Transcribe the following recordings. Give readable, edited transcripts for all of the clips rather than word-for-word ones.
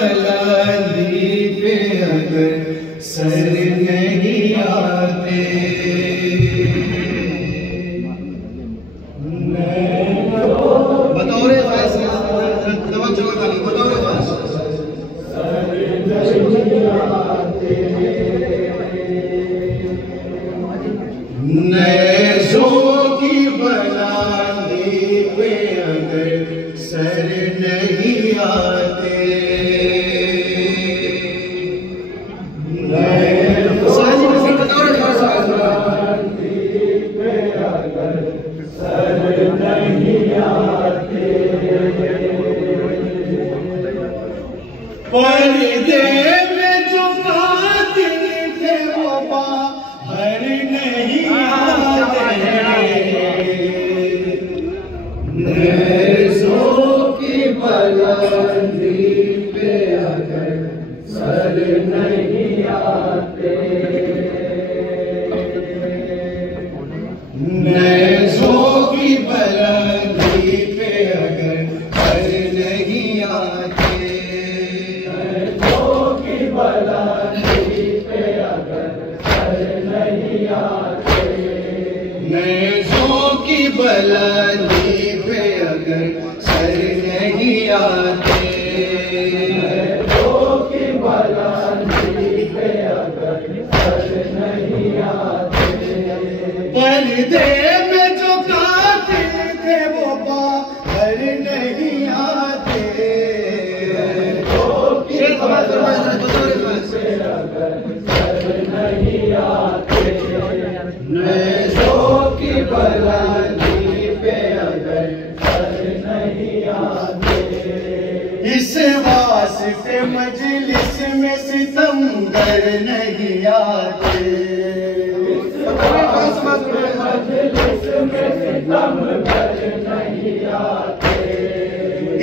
बुलंदी पे अगर सर नहीं आते, बतौरे नैज़ों की बुलंदी पे अगर सर नहीं आते, पर्दे में जो कातिल थे वो बाहर नहीं आते, नैज़ों की बुलंदी पे अगर सर नहीं आते, नैज़ों की बुलंदी पे अगर सर नहीं आते, नैज़ों की बुलंदी पे अगर सर नहीं आते, नैज़ों की बुलंदी पे अगर सर नहीं आते, नैज़ों की बुलंदी पे अगर सर नहीं आते, पर्दे में जो कातिल थे वो बाहर नहीं आते, नैज़ों की बुलंदी पे अगर सर नहीं आते, नैज़ों की बुलंदी पे अगर सर नहीं आते, इस वास्ते मजलिस में सितमगर नहीं आते, मजलिस में सितमगर नहीं आते,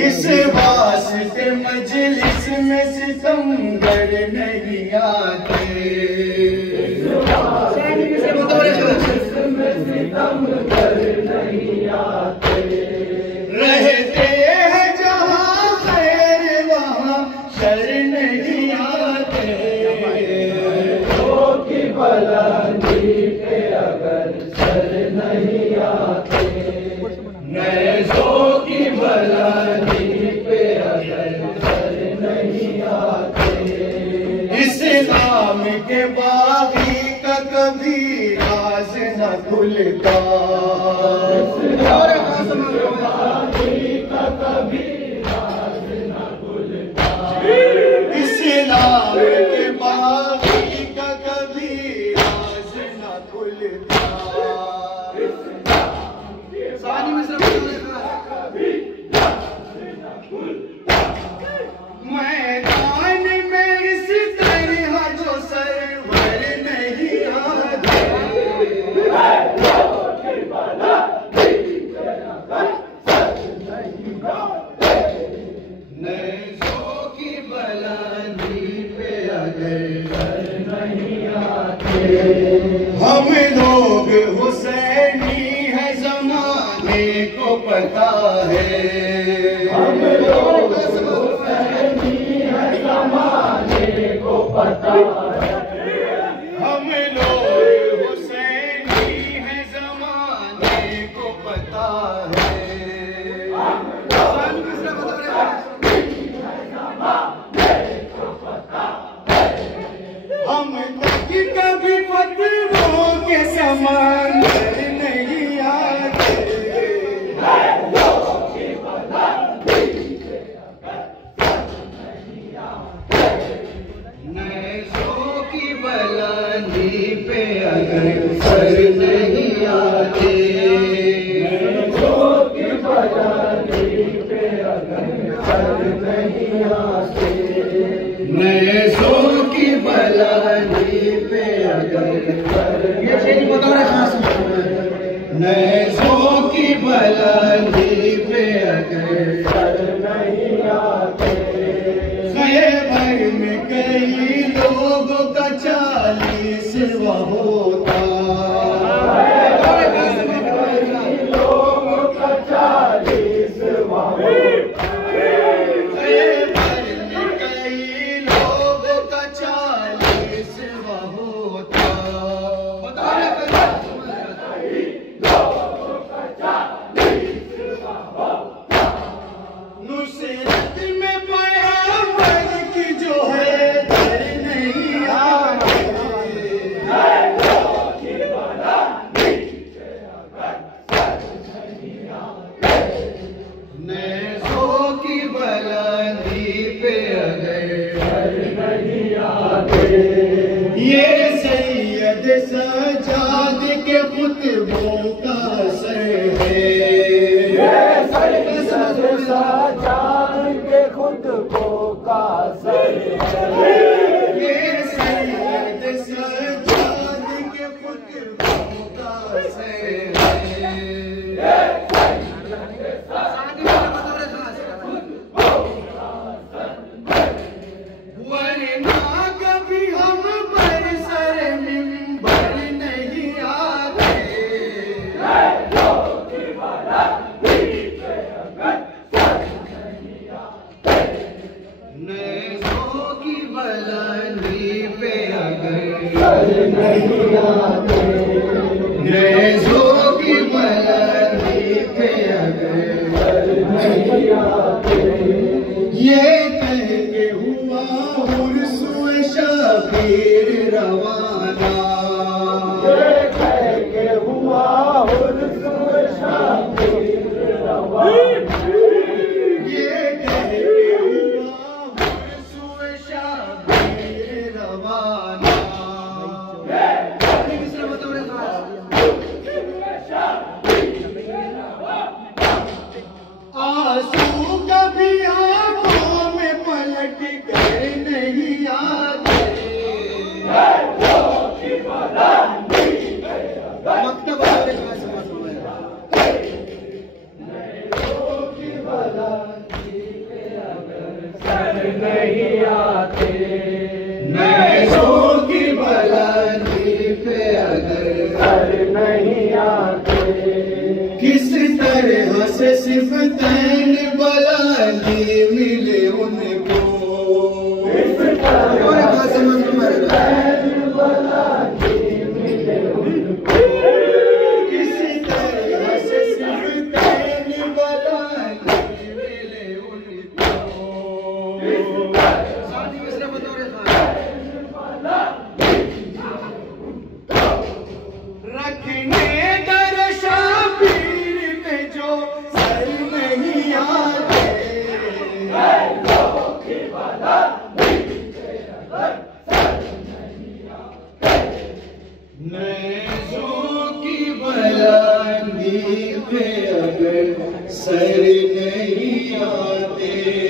इस वास्ते मजलिस में सितमगर नहीं आते, सितमगर नहीं आते, रहते हैं जहाँ खैर वहाँ शर नहीं आते, नैज़ों की बुलंदी पे अगर सर नहीं आते, नैज़ों की बुलंदी पे अगर सर नहीं आते, इस्लाम के बागी का कभी राज न खुलता, इस्लाम के बागी का कभी राज न खुलता, इस्लाम के बागी का कभी राज न खुलता, मैदान में इस तरह जो सरवर नहीं आते, नैज़ों की बुलंदी पे अगर सर नहीं आते, हम लोग हुसैनी है ज़माने को पता है, हम लोग हुसैनी है ज़माने को पता है, हम लोग हुसैनी है ज़माने को पता है, हम तक कभी फतवों के समान नहीं आते, नैज़ों की बुलंदी पे अगर सर नहीं आते, नैज़ों की बुलंदी पे अगर सर नहीं आते, नैज़ों की बुलंदी पे अगर सर नहीं आते, नैज़ों की बुलंदी पे अगर नैज़ों की बुलंदी पे अगर सर नहीं आते, खैबर में कई लोगों का 40वां होता, लोगों का 40वां होता, खैबर में कई ये सैयद सजाद के खुतबों का असर है। ये सैयद सजाद के खुतबों का असर है। ये सैयद सजाद के खुतबों का असर है। वरना कभी हम बरसर मिंबर नहीं आते। नज़ों की बुलंदी पे अगर नहीं आते, नज़ों की बुलंदी पे अगर नहीं आते, ये कह के हुआ हुर्सुए शबीर रवाना। ये कह के हुआ हुर्सुए शबीर रवाना। ये कह के हुआ हुर्सुए शबीर रवाना। आंसू कभी आंखों में पलट कर नहीं आते। मकतब नहीं आते, नज़ों की बुलंदी पे अगर सर नहीं आते, किस तरह से सिफ़तैन बुलंदी मिले उनको। किस तरह से सिफ़तैन बुलंदी मिले उनको। किस तरह से सिफ़तैन बुलंदी मिले उनको। रखने दर शबीर पे जो सर नहीं आते। नज़ों की बुलंदी पे अगर सर नहीं आते।